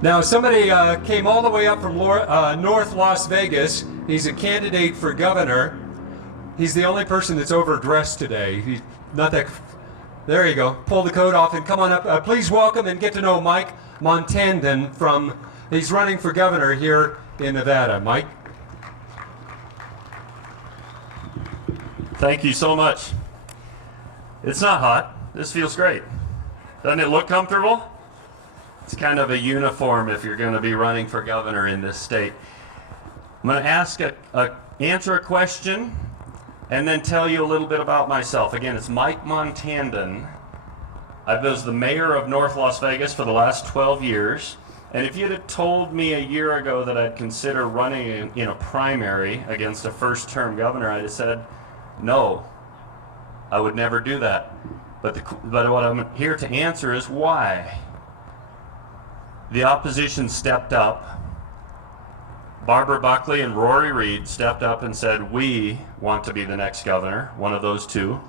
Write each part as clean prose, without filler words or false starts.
Now, somebody came all the way up from North Las Vegas. He's a candidate for governor. He's the only person that's overdressed today. He's not that. There you go. Pull the coat off and come on up. Please welcome and get to know Mike Montandon he's running for governor here in Nevada. Mike. Thank you so much. It's not hot. This feels great. Doesn't it look comfortable? It's kind of a uniform if you're going to be running for governor in this state. I'm going to answer a question and then tell you a little bit about myself. Again, it's Mike Montandon. I was the mayor of North Las Vegas for the last 12 years. And if you'd have told me a year ago that I'd consider running in a primary against a first-term governor, I'd have said, no, I would never do that. But what I'm here to answer is why. The opposition stepped up. Barbara Buckley and Rory Reid stepped up and said, we want to be the next governor, one of those two.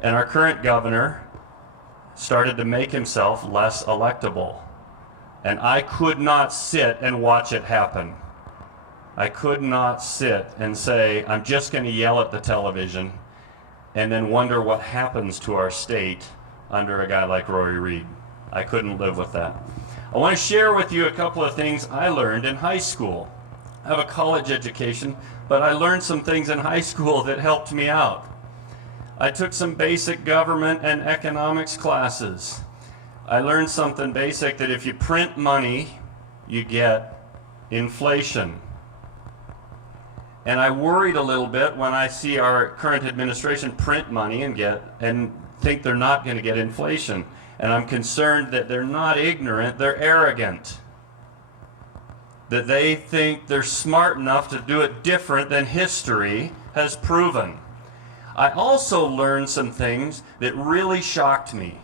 And our current governor started to make himself less electable. And I could not sit and watch it happen. I could not sit and say, I'm just going to yell at the television and then wonder what happens to our state under a guy like Rory Reid. I couldn't live with that. I want to share with you a couple of things I learned in high school. I have a college education, but I learned some things in high school that helped me out. I took some basic government and economics classes. I learned something basic, that if you print money, you get inflation. And I worried a little bit when I see our current administration print money and think they're not going to get inflation. And I'm concerned that they're not ignorant, they're arrogant. That they think they're smart enough to do it different than history has proven. I also learned some things that really shocked me.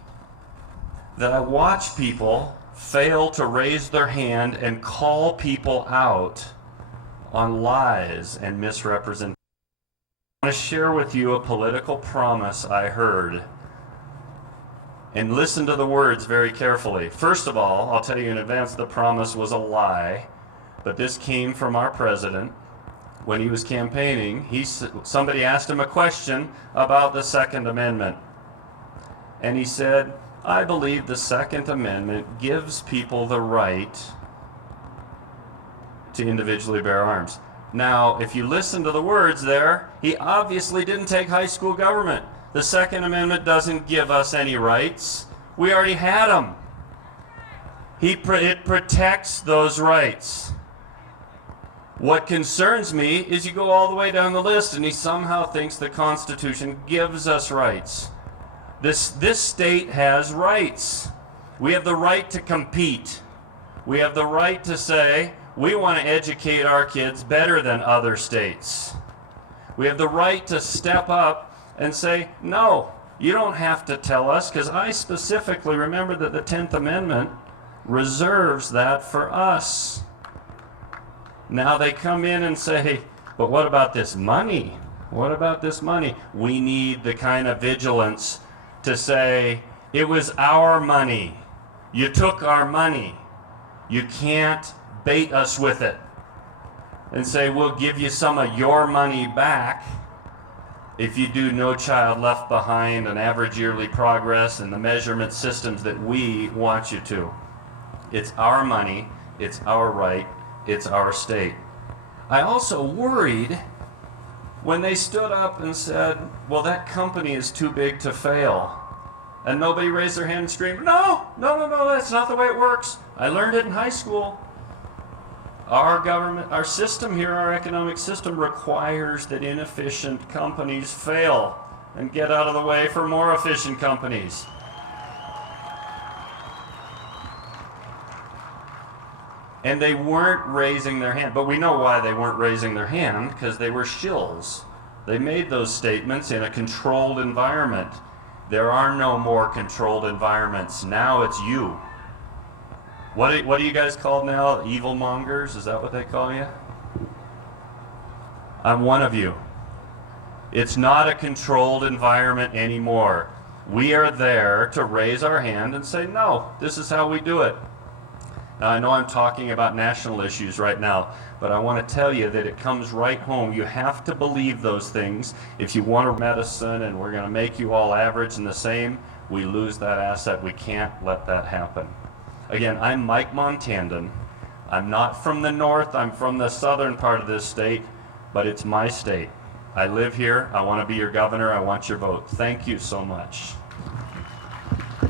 That I watch people fail to raise their hand and call people out on lies and misrepresentation. I want to share with you a political promise I heard. And listen to the words very carefully. First of all, I'll tell you in advance, the promise was a lie. But this came from our president. When he was campaigning, somebody asked him a question about the Second Amendment. And he said, I believe the Second Amendment gives people the right to individually bear arms. Now, if you listen to the words there, he obviously didn't take high school government. The Second Amendment doesn't give us any rights. We already had them. It protects those rights. What concerns me is you go all the way down the list and he somehow thinks the Constitution gives us rights. This state has rights. We have the right to compete. We have the right to say, we want to educate our kids better than other states. We have the right to step up and say, no, you don't have to tell us, because I specifically remember that the 10th Amendment reserves that for us. Now they come in and say, but what about this money? What about this money? We need the kind of vigilance to say, it was our money. You took our money. You can't bait us with it and say, we'll give you some of your money back if you do No Child Left Behind and average yearly progress and the measurement systems that we want you to. It's our money, it's our right, it's our state. I also worried when they stood up and said, well, that company is too big to fail. And nobody raised their hand and screamed, no, that's not the way it works. I learned it in high school. Our government, our system here, our economic system requires that inefficient companies fail and get out of the way for more efficient companies. And they weren't raising their hand. But we know why they weren't raising their hand, because they were shills. They made those statements in a controlled environment. There are no more controlled environments. Now it's you. What are you guys called now? Evil mongers? Is that what they call you? I'm one of you. It's not a controlled environment anymore. We are there to raise our hand and say, no, this is how we do it. Now, I know I'm talking about national issues right now, but I want to tell you that it comes right home. You have to believe those things. If you want a medicine and we're going to make you all average and the same, we lose that asset. We can't let that happen. Again, I'm Mike Montandon. I'm not from the north. I'm from the southern part of this state, but it's my state. I live here. I want to be your governor. I want your vote. Thank you so much.